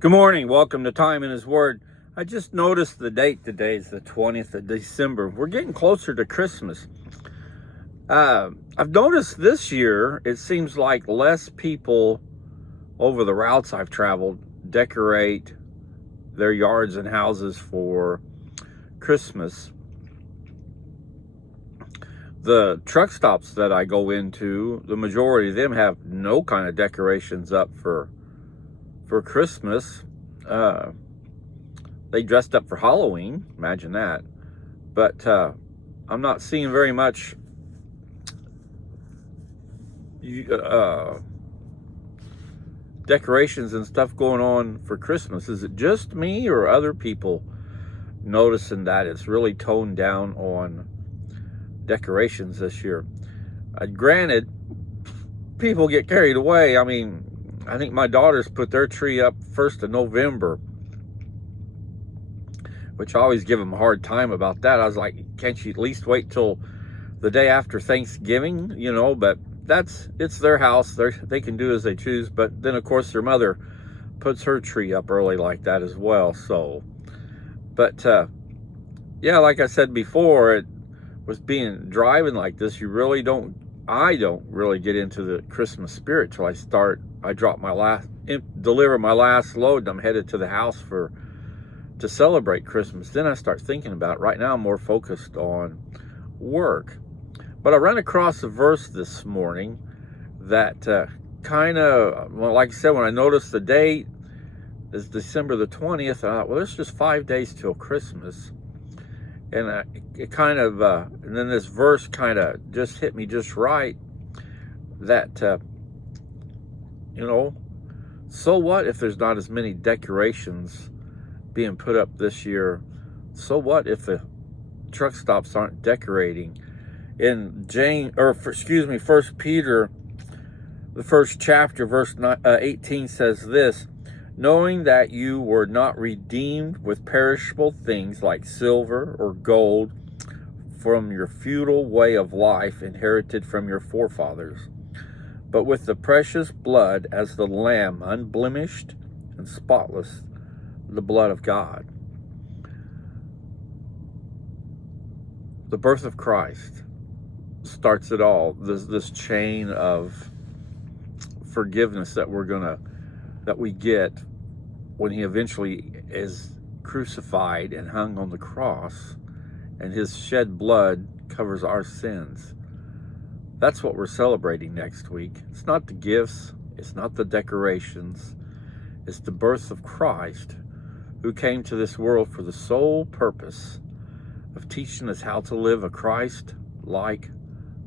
Good morning. Welcome to Time in His Word. I just noticed the date today is the 20th of December. We're getting closer to Christmas. I've noticed this year it seems like less people over the routes I've traveled decorate their yards and houses for Christmas. The truck stops that I go into, the majority of them have no kind of decorations up for Christmas. They dressed up for Halloween, imagine that. But I'm not seeing very much decorations and stuff going on for Christmas. Is it just me or other people noticing that it's really toned down on decorations this year? Granted, people get carried away. I mean, I think my daughters put their tree up 1st of November, which I always give them a hard time about that. I was like, can't you at least wait till the day after Thanksgiving? But it's their house. They can do as they choose. But then, of course, their mother puts her tree up early like that as well. So, but yeah, like I said before, it was driving like this. I don't really get into the Christmas spirit till I deliver my last load, and I'm headed to the house to celebrate Christmas. Then I start thinking about it. Right now I'm more focused on work. But I ran across a verse this morning that like I said, when I noticed the date is December the 20th, I thought, well, there's just 5 days till Christmas. And and then this verse kind of just hit me just right, that, so what if there's not as many decorations being put up this year? So what if the truck stops aren't decorating? In 1 Peter, the first chapter, verse 18 says this: knowing that you were not redeemed with perishable things like silver or gold from your futile way of life inherited from your forefathers, but with the precious blood as the Lamb, unblemished and spotless, the blood of God. The birth of Christ starts it all. This chain of forgiveness that we get when he eventually is crucified and hung on the cross, and his shed blood covers our sins. That's what we're celebrating next week. It's not the gifts, it's not the decorations, it's the birth of Christ, who came to this world for the sole purpose of teaching us how to live a Christ-like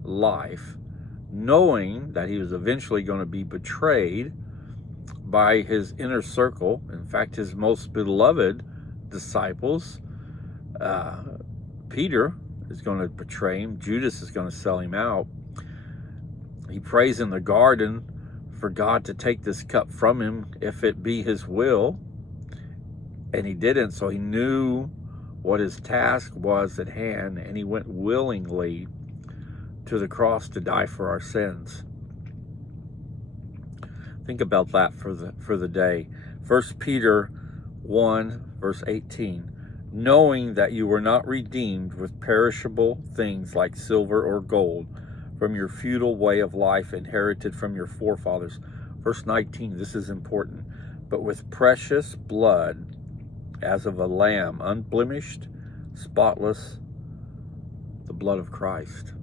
life, knowing that he was eventually going to be betrayed by his inner circle. In fact, his most beloved disciples. Peter is going to betray him. Judas is going to sell him out. He prays in the garden for God to take this cup from him if it be his will, and he didn't. So he knew what his task was at hand, and he went willingly to the cross to die for our sins. Think about that for the day. 1 Peter 1, verse 18. Knowing that you were not redeemed with perishable things like silver or gold from your futile way of life inherited from your forefathers. Verse 19, this is important. But with precious blood as of a lamb, unblemished, spotless, the blood of Christ.